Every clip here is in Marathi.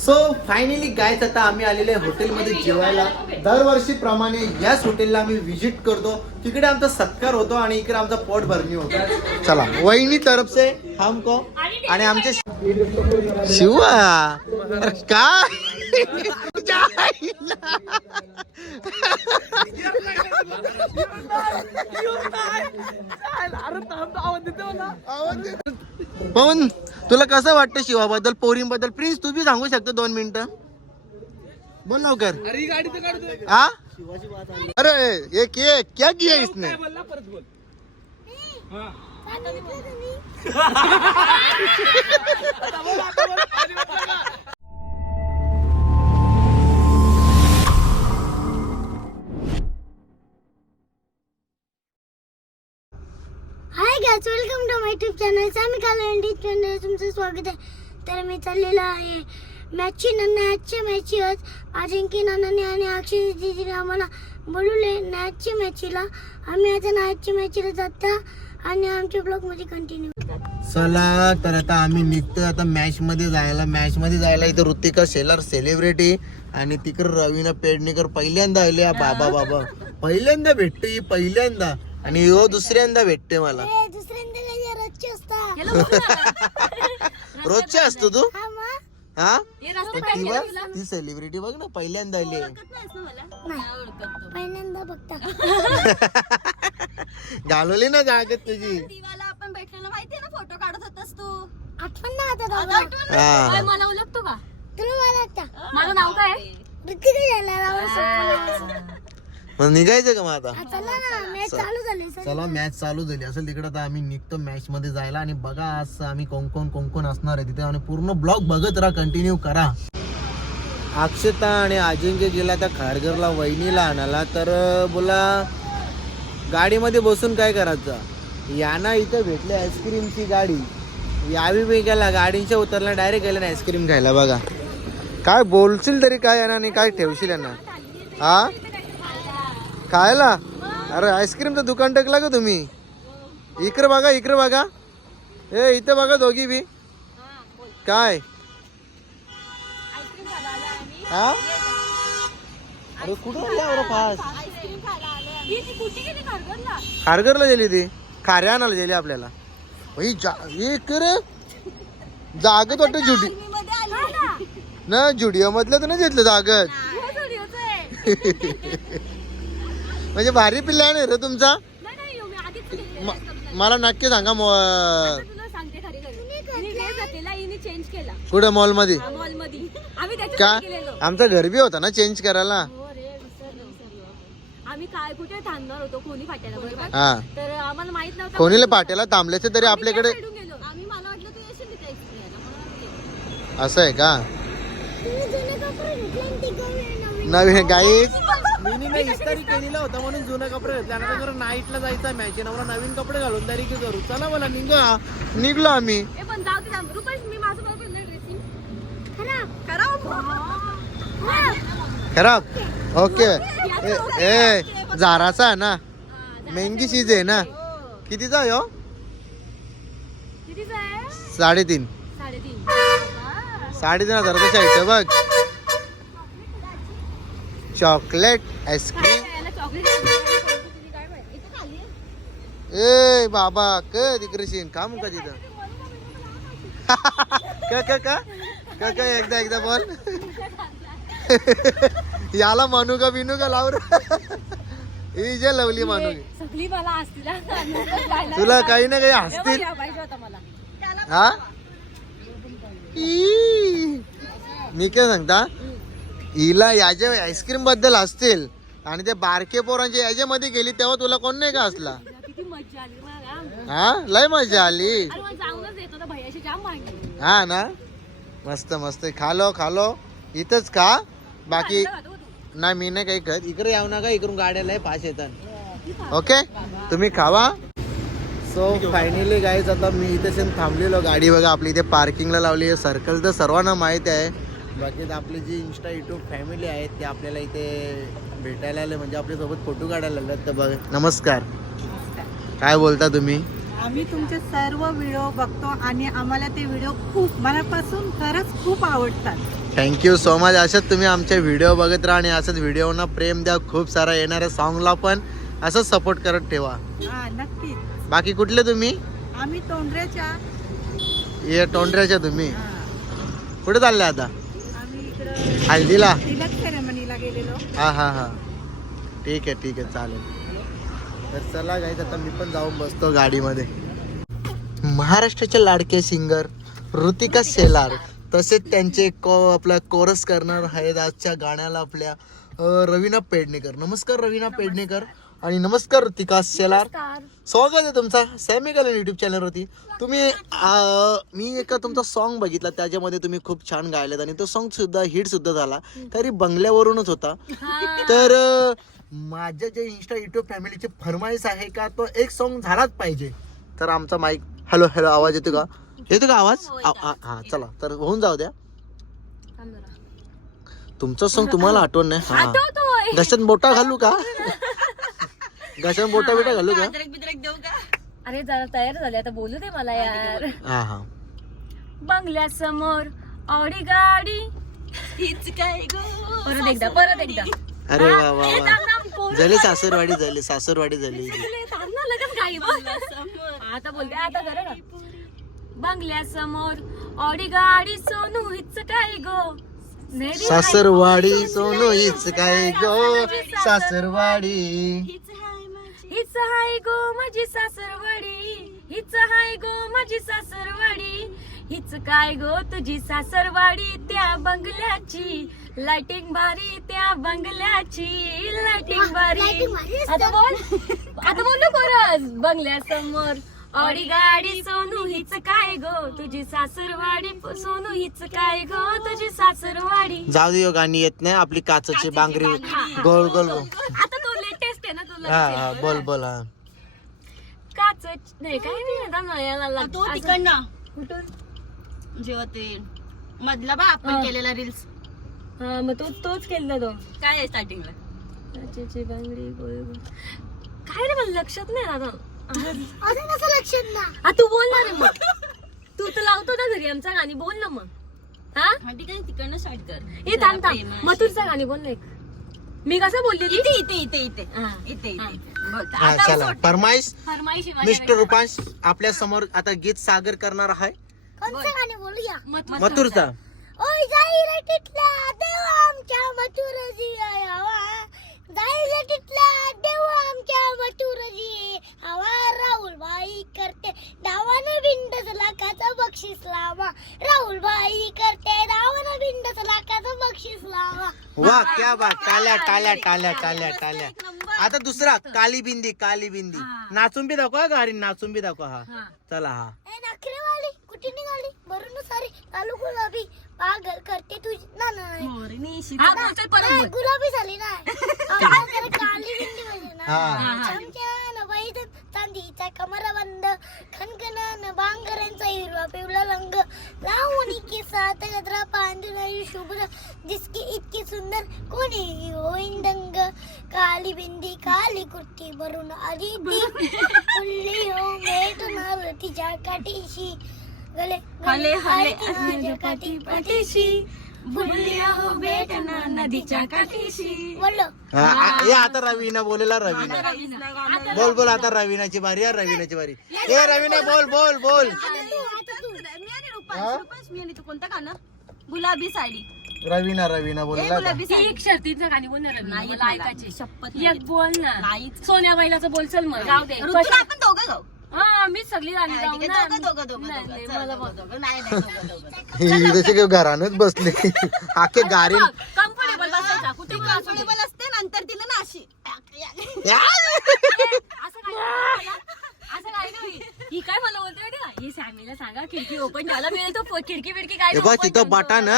सो फायनली गायच आता आम्ही आलेले हॉटेलमध्ये जेवायला. दरवर्षी प्रमाणे याच हॉटेलला आम्ही व्हिजिट करतो. तिकडे आमचा सत्कार होतो आणि इकडे आमचा पोट भरणी होतो. चला वहिनी तरफ से हमको आणि आमचे शिवा. काय? पवन तुला कसं वाटतं शिवाबद्दल पोरींबद्दल? प्रिन्स तू बी सांगू शकतो दोन मिनिटं. बोल लवकर. हा अरे एक ये क्या किया इसने? Hi welcome to my tube channel Sami कालंडी चॅनल तुमचं स्वागत आहे तर मी चाललेलो आहे मॅचची मॅचच्या मॅचीवर अजिंक्य नानाने आणि अक्षय दिदीने आम्हाला बोलवले मॅचची मॅचीला. आम्ही आता मॅचची मॅचीला जाता आणि आमच्या ब्लॉगमध्ये कंटिन्यू चला तर आता आम्ही निघतो आता मॅच मध्ये जायला मॅच मध्ये जायला इथं ऋतिका शेलार सेलिब्रिटी आणि तिकडे रवीना पेडणेकर पहिल्यांदा आले. बाबा बाबा. पहिल्यांदा भेटते ही पहिल्यांदा. आणि हो दुसऱ्यांदा भेटते मला. असता रोजचे असतो तू? हा मग हा? ती बघ ती सेलिब्रिटी बघ ना पहिल्यांदा आली. आहे. पहिल्यांदा बघता. घालवली ना जागत तुझी. दिवाला आपण भेटलेलो. माहितीये ना फोटो काढत होतास तू? आठवण ना आता दादा हा. मला ओळखतो का तुला मला आता. माझं नाव काय ऋतिका झाला मग निघायचं का मग आता? चला ना मॅच चालू. झाली सर चला मॅच चालू झाली. असेल तिकडे आता आम्ही निघतो मॅच मध्ये जायला आणि बघा आज आम्ही कोण कोण कोण कोण असणार आहे तिथे. आणि पूर्ण ब्लॉग बघत राहा कंटिन्यू करा. अक्षता आणि अजिंक्य गेला त्या खारघरला वहिनीला आणायला. तर बोला गाडीमध्ये बसून काय करायचं? याना इथं भेटले आईस्क्रीमची गाडी. यावी बी गेला गाडीच्या उतरला डायरेक्ट गेला ना आईस्क्रीम खायला बघा. काय बोलशील तरी काय यांना आणि काय ठेवशील यांना? हा? खायला? अरे आईस्क्रीमचं दुकान टाकला का तुम्ही? इकडे बघा इकडे बघा. ए इथं बघा दोघी बी. काय? हा? अरे कुठं एवढं फास्ट खारघरला गेली ती. खाऱ्या आणायला गेली आपल्याला. भाई जा एक रे जागत वाटतं जुडी ना जुडिओ मधलं तर नाही घेतलं जागत. म्हणजे भारी पिल्ला आहे रे तुमचा? म- मला नक्की सांगा मॉ- चेंज केला. कुठं मॉलमध्ये मॉलमध्ये आम्ही का? त्याच्यासाठी गेलेलो. आमचा घर बी होता ना चेंज करायला? हो रे विसरलो विसरलो आम्ही काय कुठे थांबणार होतो कोणी फाट्याला बरोबर? हा. तर आम्हाला माहीत नव्हतं कोणीला पाट्याला थांबल्याचे तरी आपल्याकडे भेटून गेलो. आम्ही मला वाटलं तू येशील तिथे एक्सप्लेन म्हणून गेलो. असं आहे का? नवीन. गाईस मी इस्तारी केलेला होता म्हणून जुने कपडे घेतले. आणि जर नाईटला जायचा मॅच नवरा नवीन कपडे घालून तरी की करू. चला मला निघा. निघलो आम्ही. ए पण जाऊ दे जाऊ रुपेश मी माझं बरोबर ड्रेसिंग करा करा खराब. ओके. ए ए, झाराचा आहे ना? मेहंगी चीज आहे. ना? कितीचा आहे हो? कितीच आहे? साडेतीन. साडेतीन. साडेतीन हजाराचा शायचं बघ. Chocolate ice cream. ए बाबा क तिकडे शिन का मुका तिथं. का का का का का एकदा एकदा बोल. याला म्हणू का बिनू का लावू रे ही जे लवली म्हणू सगळी मला असतील हा. तुला काही ना काही हसतील. हा. मी काय सांगता? हिला याच्या आईस्क्रीमबद्दल असतील आणि ते बारके पोरांच्या याच्यामध्ये गेली तेव्हा तुला कोण नाही का असला हा? लय मजा आली. हा ना? मस्त मस्त. खालो खालो. इथंच खा. बाकी नाही मी नाही काही खात. इकडे येऊ नका इकडून गाड्या लय पास येतात. ओके? तुम्ही खावा. सो फायनली गाईज आता मी इथे थांबलेलो गाडी बघा. आपली इथे पार्किंगला लावली आहे. सर्कल तर सर्वांना माहीत आहे. बाकी आपली जी इन्स्टा युट्यूब फॅमिली आहे ते आपल्याला इथे भेटायला आले. म्हणजे आपल्यासोबत फोटो काढायला आले. तर बघ नमस्कार. काय बोलता तुम्ही? आम्ही तुमचे सर्व व्हिडिओ बघतो आणि आम्हाला ते व्हिडिओ खूप मनापासून खरंच खूप आवडतात. थँक्यू सो मच असंच तुम्ही आमचे व्हिडिओ बघत राहा आणि असंच व्हिडिओना प्रेम द्या. खूप सारा येणाऱ्या सॉन्गला पण असंच सपोर्ट करत ठेवा. हा नक्कीच. बाकी कुठले तुम्ही? आम्ही तोंडऱ्याच्या ये टोंडऱ्याच्या तुम्ही. हा, कुठे चालले आता? हल्दीला गेलेलो. हा हा हा. ठीक आहे ठीक आहे चालेल. तर चला गाईज आता मी पण जाऊन बसतो गाडीमध्ये. महाराष्ट्राचे लाडके सिंगर ऋतिका शेलार तसेच त्यांचे को आपला कोरस करणार आहेत आजच्या गाण्याला आपल्या रवीना पेडणेकर. नमस्कार रवीना पेडणेकर. आणि नमस्कार ऋतिका शेलार. स्वागत आहे तुमचा सॅमी कलन युट्यूब चॅनलवरती तुम्ही मी एका तुमचा सॉन्ग बघितला त्याच्यामध्ये तुम्ही खूप छान गायलेत आणि तो सॉन्ग सुद्धा हिट सुद्धा झाला. तरी बंगल्यावरूनच होता. तर माझ्या जे इंस्टा युट्यूब फॅमिलीची फरमाईश आहे का तो एक सॉन्ग झालाच पाहिजे. तर आमचा माईक हॅलो हॅलो आवाज येतो का? येतो का आवाज? आ- हा चला. तर होऊन जाऊ द्या. तुमचं सॉन्ग तुम्हाला आठवण नाही. हा. घशात बोटा घालू का? घशात बोटा बिटा घालू का? अरे जरा तयार झाले आता बोलू दे मला यार. हा हा. बंगल्यासमोर ऑडी गाडी परत एकदा परत एकदा. अरे वा वा वा. झाली सासूरवाडी झाली सासूरवाडी झाली. बोल. आता बोलते आता कर ना. बंगल्यासमोर ऑडी गाडी सोनू हिच काय गो. सासरवाडी सोनू हीच काय गो. सासरवाडी. हिच हाय गो माझी सासरवाडी हिच हाय गो माझी सासरवाडी. हिच काय गो तुझी सासरवाडी त्या बंगल्याची? लाइटिंग भारी त्या बंगल्याची लाइटिंग भारी. आता बोल आता बोल ना परत बंगल्यासमोर ऑडी गाडी सोनू हिच काय गो तुझी सासरवाडी? सोनू हिच काय गो तुझी सासरवाडी? जाऊ दे गाणी येत नाही. आपली काचची बांगरी. गोल गोल गोल. आता तो लेटेस्ट आहे ना तुला हा हा बोल बोल हा. काच नाही काय नाही आता नळ्याला तो असं- तिकडनं. कुठून? जेव्हा ते मधला बा आपण हा. केलेला रील्स हा मग तो तोच केला तो. काय आहे स्टार्टिंगला काचेची बांगडी गोल गोल. काय रे मला लक्षात नाही आता. अजून असं लक्षात ना. आ, तू बोल ना रे मग. तू तर लावतो ना घरी आमच्या गाणी बोल ना मग. हा? हा ठीक आहे तिकडनं स्टार्ट कर. हे थांब थांब. तुझं गाणी बोल ना एक. मी कसं बोलली इथे इथे इथे इथे. हा. इथे इथे. इथे बोल. हा चला. फरमाईश फरमाईशी मिस्टर रुपांश आपल्यासमोर आता गीत सागर करणार आहे. कोणतं गाणे बोलूया? मथुरचा. ओय जाईल तिथला देव आमच्या मथुर यावा. जाईल तिथला देव आमच्या मथुर बाई करते डावानं बिंडच लाखाचं बक्षीस लावा. राहुल बाई करते डावानं बिंडच लाखाचं बक्षीस लावा. वा क्या बा टाल्या टाल्या टाल्या टाल्या टाल्या. आता दुसरा काली बिंदी काली बिंदी नाचून बी दाखवा गाडी नाचून बी दाखवा हा. चला हा. ए नखरेवाली कुठे निघाली? भरून सारी लालू गुलाबी पागल करते तुझी. ना ना चल नाही. गुलाबी झाली ना आम्हाला जरा काली बिंदी पाहिजे ना हा. खनखनान बांगऱ्यांचा हिरवा पिवळा रंग लावणी की सात गजरा पांढरी शुभ्र दिसकी इतकी सुंदर कोणी होईन दंग. काली बिंदी काली कुर्ती भरून आली ती. फुल्ली हो भेटणार तिच्या काठीशी. गले हले, हले, काठी पाठीशी. हो नदीच्या काठीशी. हा, आ- हे. आता रवीना बोलेला रवीना. बोल बोल आता रवीनाची बारी आहे रवीनाची बारी. ए रवीना बोल बोल बोल. कोणतं गाणं? गुलाबी साडी. रवीना रवीना बोलला गुलाबी ती साडी. एक शर्तीचं गाणी बोल ना रवी. नाही मला मला. ऐकायची. शपथ एक बोल ना. सोन्या बैलाचं बोल चल मग जाऊ दे. ऋतूला आपण दोघं गाऊ हा मी सगळी गाणी नाही, गाऊ ठीक ना आहे, दोघं दोघं दोघं नाही, दोघं. नाही, चल, मला दोघं, बोल. दोघं. नाही नाही दोघं, दोघं, दोघं. जसे घरानच बसले आखे गारीन कम्फर्टेबल बसायचा कुठे ती पण असू दे. comfortable असते नंतर तिला ना अशी या! असं काय नाही मला. असं काय नाही ही काय मला बोलते माहिती का ही सॅमीला सांगा खिडकी ओपन झाला मी तो फ- खिडकी बिडकी काय हे बघ open तिथं ठेवतो. बटन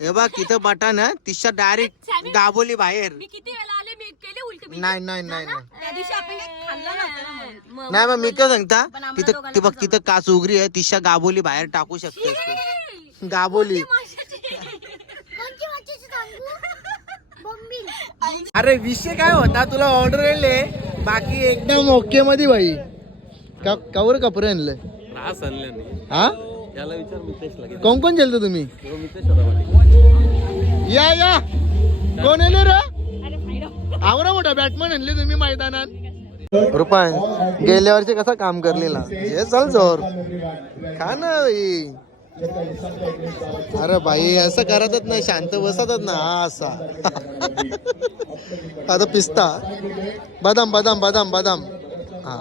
हे बघ तिथं बटन तिच्या डायरेक्ट दाबोली बाहेर मी किती वेळा उलटे नाही नाही नाही नाही. त्या दिवशी आपण काही खाल्लं नव्हतं ना म्हणून. मग- नाही मग मी काय सांगता? पण आम्हाला तिथं दोघांना ती बघ तिथं काच उघडी आहे तिच्या गाबोली बाहेर टाकू शकतेस तू गाबोली कोणची वाचायची सांगू? बोंबील अरे विषय काय होता? तुला ऑर्डर येले बाकी एकदम ओके मध्ये भाई. का कावर कपडे आणलं आणले नाही हा? याला विचार मितेश लागेल कोण कोण गेलतो तुम्ही मितेश होता या या. कोण येले रे? आवरा मोठा बॅटमॅन आणले तुम्ही मैदानात. रुपान गेल्या वर्षी कसा काम करलेला? हे चल जोर. खा ना भाई अरे बाई असं करतच नाही शांत बसतच ना हा असा. आता पिस्ता. बदाम बदाम बदाम बदाम. हा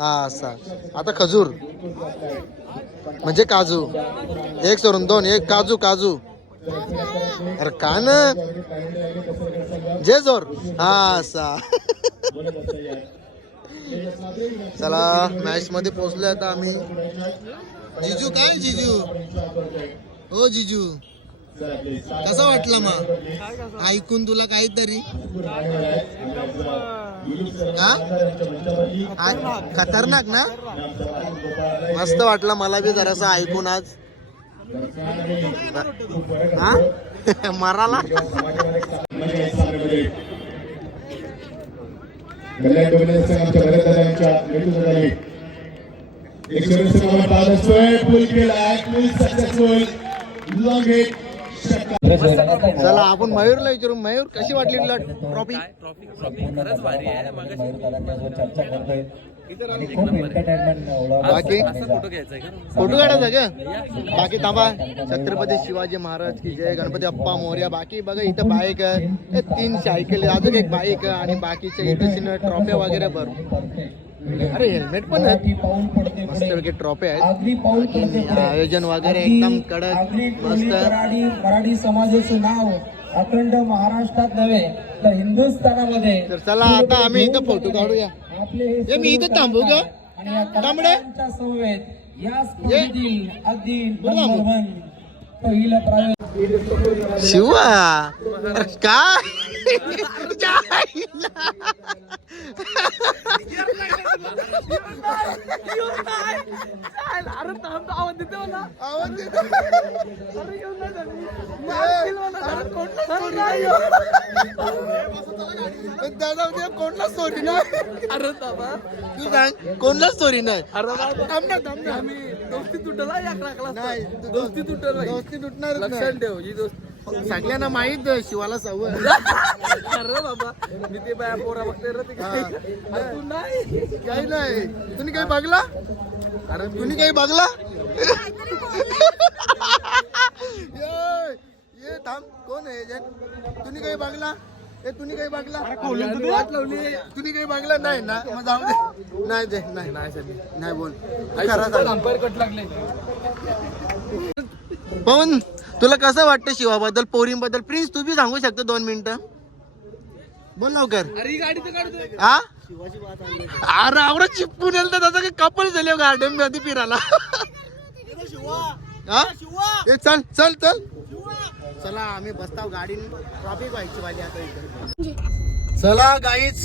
हा असा. आता खजूर. म्हणजे काजू. एक सोडून दोन एक काजू काजू. अरे का ना? जे जोर. हा असा चला मॅच मध्ये पोहोचलो आता आम्ही. जिजू काय जिजू? हो जिजू. कसा वाटला मग? ऐकून तुला काहीतरी? खतरनाक ना? मस्त वाटलं मला बी जरासं ऐकून आज. हा? मराला? कल्याण डोमिनन्स संघाच्या बऱ्याचदारांच्या नेतृत्वाखाली एक सोडून पाहत असतोय. पूल केलाय पूल सक्सेसफुल लॉंग हिट चला आपण मयूरला विचारू. मयूर कशी वाटली तुला ट्रॉफी ट्रॉफी ट्रॉफी खरंच भारी आहे. मागाशी बाकी फोटो घ्यायचा का? फोटो काढायचा का? बाकी थांबा. छत्रपती शिवाजी महाराज की जय. गणपती अप्पा मोर्या. बाकी बघा इथं बाईक आहे. हे तीन सायकल आहे अजून एक बाईक आणि बाकीचे इथं ट्रॉफ्या वगैरे भर अरे हेल्मेट पण आहेत. मस्त पैकी ट्रॉफी आहेत. आयोजन वगैरे एकदम कडक मस्त. मराठी मराठी समाजाचं नाव अखंड महाराष्ट्रात नव्हे तर हिंदुस्थानामध्ये. तर चला आता आम्ही इथं फोटो काढूया. आपले मी इथं थांबू का? आणि या तांबडे? कलाकारांच्या समवेत या. अगदी पहिलं शिवा. अरे काय? तुझ्या आईला. आवाज देतो. अरे कोणला story नाही? हो. दादा उद्या कोणला स्टोरी नाही अरे दादा तू सांग कोणला स्टोरी नाही थांब ना थांब ना. दोस्ती तुटला या नाही दोस्ती तुटल दोस्ती तुटणार लक्षात ही दोस्त सगळ्यांना माहीत आहे शिवाला सवय अरे बाबा मी ते बाया पोरा बघते रे ते. अरे तू नाही. काही नाही. तुम्ही काही बघला? अरे तुम्ही काही बघला? ये ये थांब कोण आहे एजंट तुम्ही काही बघला? ए तुम्ही काही बघला? वाट लावली. तुम्ही काही बघला? नाही ना मग जाऊ दे. नाही दे नाही नाही बोल. खरं सांग. अंपायर कट लागले. पवन तुला कसं वाटतं शिवाबद्दल पोरींबद्दल? प्रिन्स तू बी सांगू शकतो दोन मिनिटं. बोल लवकर. अरे ही हा अरे आवडत चिपकून येईल तर त्याचं काही कपल झाले गार्डनमध्ये फिरायला. हा? ए, चल चल चल. चला आम्ही बसताव गाडी ट्रॉफिक व्हायची पाहिजे आता इकडे. चला गाईच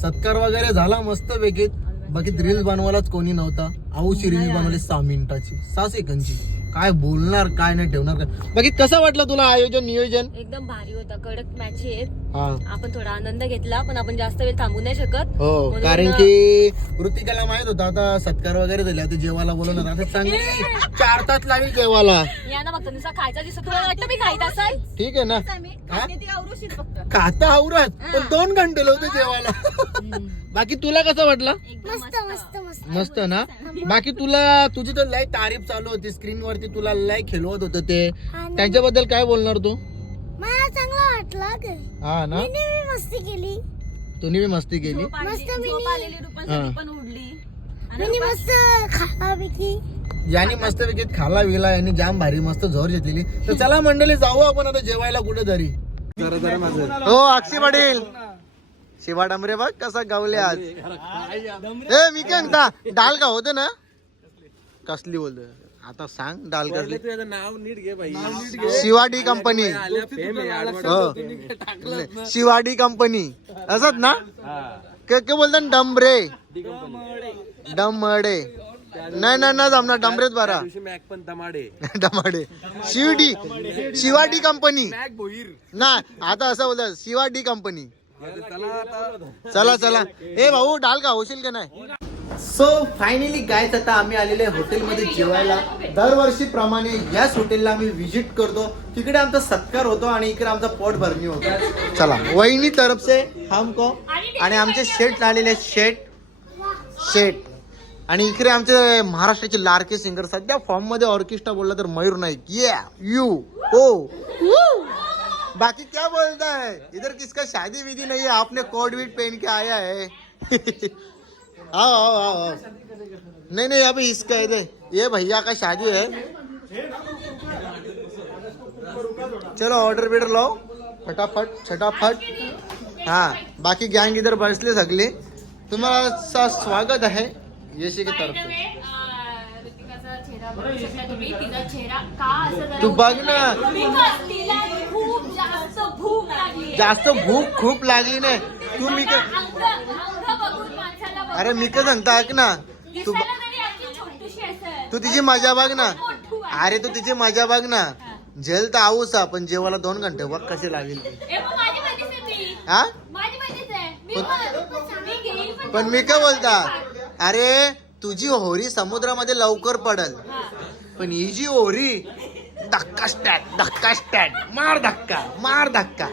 सत्कार वगैरे झाला मस्त पैकी बाकी रील्स बनवायलाच कोणी नव्हता. आऊची रील्स बनवली सहा मिनिटाची. सहा सेकंदची काय बोलणार काय नाही ठेवणार काय? बाकी कसं वाटलं तुला आयोजन नियोजन? एकदम भारी होता. कडक मॅच आहेत हा. आपण थोडा आनंद घेतला पण आपण जास्त वेळ थांबू नाही शकत. हो म्हणून कारण की ऋतिकाला माहीत होता आता सत्कार वगैरे झाले आता जेवायला बोलवणार. आता चांगली चार तास लागेल जेवायला. या ना फक्त नुसता खायचा दिसत. वाटतं मी असाल? ठीक आहे ना. आम्ही खाते ती आवरूशील फक्त. खाता आवरत. पण दोन घंटे लावते जेवायला. बाकी तुला कसं वाटलं? मस्त मस्त. मस्त मस्त. ना? बाकी तुला तुझी तर लय तारीफ चालू होती. स्क्रीन वरती तुला लय खेळवत होतं ते. त्यांच्याबद्दल काय बोलणार तू? मला चांगला वाटला ग. हा ना? मी मी मस्ती केली. तुम्ही बी मस्ती केली? झोप आलेली- मस्त मी- झोप आलेली रुपांसाठी. पण उडली. आणि मी मस्त खालापैकी ज्याने मस्त पैकी खाला विला यांनी जाम भारी मस्त झोर घेतलेली. तर चला मंडळी जाऊ आपण आता जेवायला कुठे तरी हो अक्षी पाटील. शिवा डांबरे बघ कसा गावले आज. ए मी काय म्हणता डाल का होते ना? कसली बोलतो आता सांग डाल कसली. तुझं नाव नीट घे बाई. शिवाडी कंपनी. हो. शिवाडी कंपनी. असत ना? के के बोलतात डंबरे. डमडे नाही नाही नाही जमणार डंबरेच बरा. पण दमाडे. डमाडे शिवडी शिवाडी कंपनी. नाही आता असं बोलतात शिवाडी कंपनी. चला आता. चला चला. ए भाऊ डाल का? होशील का नाही? सो फायनली गायच आता आम्ही आलेले हॉटेलमध्ये जेवायला. दरवर्षीप्रमाणे याच हॉटेलला आम्ही व्हिजिट करतो. तिकडे आमचा सत्कार होतो आणि इकडे आमचा पोट भरणी होतो. चला वहिनी तरफ से हमको आणि आमचे शेट आलेले शेट शेट आणि इकडे आमचे महाराष्ट्राचे लाडके सिंगर सध्या फॉर्ममध्ये ऑर्केस्ट्रा बोलला तर मयूर नाईक. या यू ओ बाकी क्या बोलता है? इधर किसका शादी विधि नहीं है? आपने कोट वीट पहन के आया है। आओ आओ आओ आओ। नहीं नहीं अभी इसका है दे ये भैया का शादी है। चलो ऑर्डर बिर्डर लो फटाफट छटाफट हाँ बाकी गैंग इधर बसले सगळे तुम्हाला सा- स्वागत आहे येशी की तरफ़ ऋतिकाचा चेहरा बघू शकता तुम्ही तिचा चेहरा का असं जरा तू बघ ना जास्त भूक लागली. जास्त भूक खूप लागली नाही तू मी का अरे मी का सांगता ऐक ना. तू तू तिची मजा बघ ना. अरे तू तिची मजा बघ ना. जेल तर आऊस पण जेवायला दोन घंटे बघ कसे लागेल. हा? पण- मी काय बोलता? अरे तुझी होरी समुद्रामध्ये लवकर पडल. पण ही जी होरी धक्का स्टॅट धक्का स्टॅट मार धक्का मार धक्का.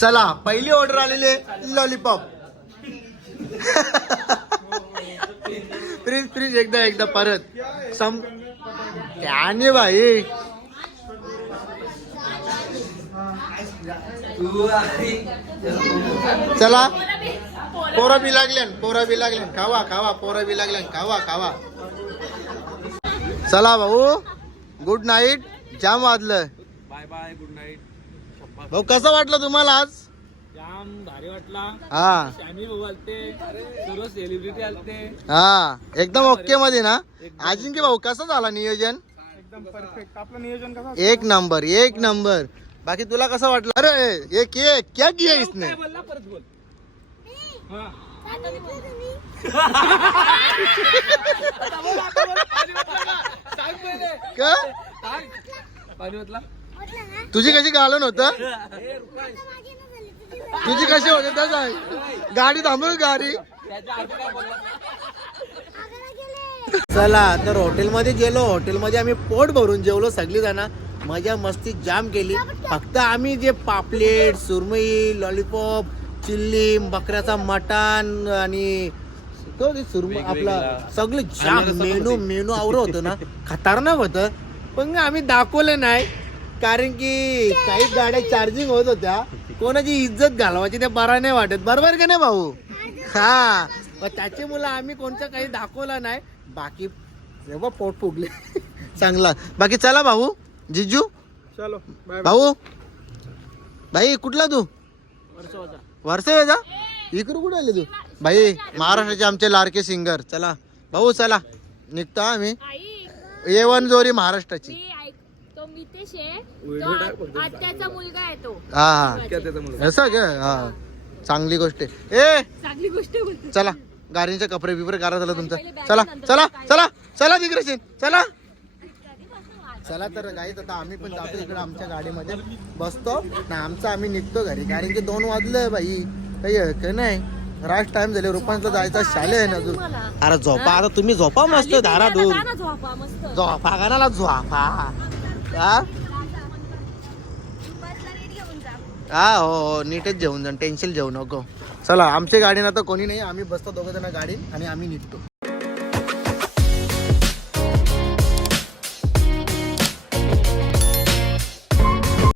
चला पहिली ऑर्डर आलेले लॉलीपॉप प्लीज प्लीज एकदा एकदा परत. सम त्याने भाई. चला. पोरं बी लागल्यान पोरं बी लागल्यान. खावा खावा पोरं बी लागल्यान. खावा खावा. चला भाऊ. गुड नाईट जाम वाजलं. बाय बाय गुड नाईट भाऊ कसं वाटलं तुम्हाला आज? जाम भारी वाटला. हा. शामी भाऊ आलते. सर्व सेलिब्रिटी आलते. हा. एकदम ओके मध्ये ना? अजिंक्य भाऊ कसं झाला नियोजन? एकदम परफेक्ट आपलं नियोजन कसं एक नंबर एक नंबर बाकी तुला कसं वाटलं? अरे एक एक. क्या किया इसने? बोलला? परत बोल हा सांग पहिले का? सांग पाणी ओतला तुझी कशी घालून होत? तुझी कशी होते सांग गाडी थांबव गाडी. चला तर हॉटेलमध्ये गेलो. हॉटेलमध्ये आम्ही पोट भरून जेवलो सगळी जण मजा मस्ती जाम केली. फक्त आम्ही जे पापलेट सुरमई लॉलीपॉप चिल्ली बकऱ्याचा मटण आणि तो आपला सगळं जाम मेनू मेनू आवर होतं ना खतरनाक होतं. पण आम्ही दाखवलं नाही कारण की काही गाड्या चार्जिंग होत होत्या. कोणाची इज्जत घालवायची ते बरा नाही वाटत. बरोबर का नाही भाऊ? हा. मग त्याची मुलं आम्ही कोणतं काही दाखवलं नाही. बाकी जेव्हा पोट फुगले चांगला. बाकी चला भाऊ जिजू. चलो बाय भाऊ भाई कुठला तू? वर्षा इकडे कुठे आले तू? भाई महाराष्ट्राचे आमचे लाडके सिंगर चला भाऊ चला. निघतो आम्ही. ए वन जोरी महाराष्ट्राची. मी ऐक तो मितेश आहे. तो आ- आत्याचा मुलगा आहे तो. हा हा. असं का? हा. चांगली गोष्ट आहे. ए! चांगली गोष्ट बोलतो चला गाडीचे कपडे बिपरे करा झालं तुमचं चला चला चला चला तिकडे चला. चला तर गाईत आता आम्ही पण जातो इकडे आमच्या गाडीमध्ये. बसतो. ना आमचं आम्ही निघतो घरी. कारण की दोन वाजलं बाई. काही नाही. राज टाइम झाले. रुपांचा जायचा शाले आहे ना अजून. अरे झोपा. आता तुम्ही झोपा मस्त धारा दूर झोपा मस्त. झोपा गाणाला झोपा. हा? हा हो हो. नीटच जेवून जा. टेन्शन जेवू नको. चला आमच्या गाडीनं तर कोणी नाही. आम्ही बसतो दोघं जण गाडी आणि आम्ही निघतो.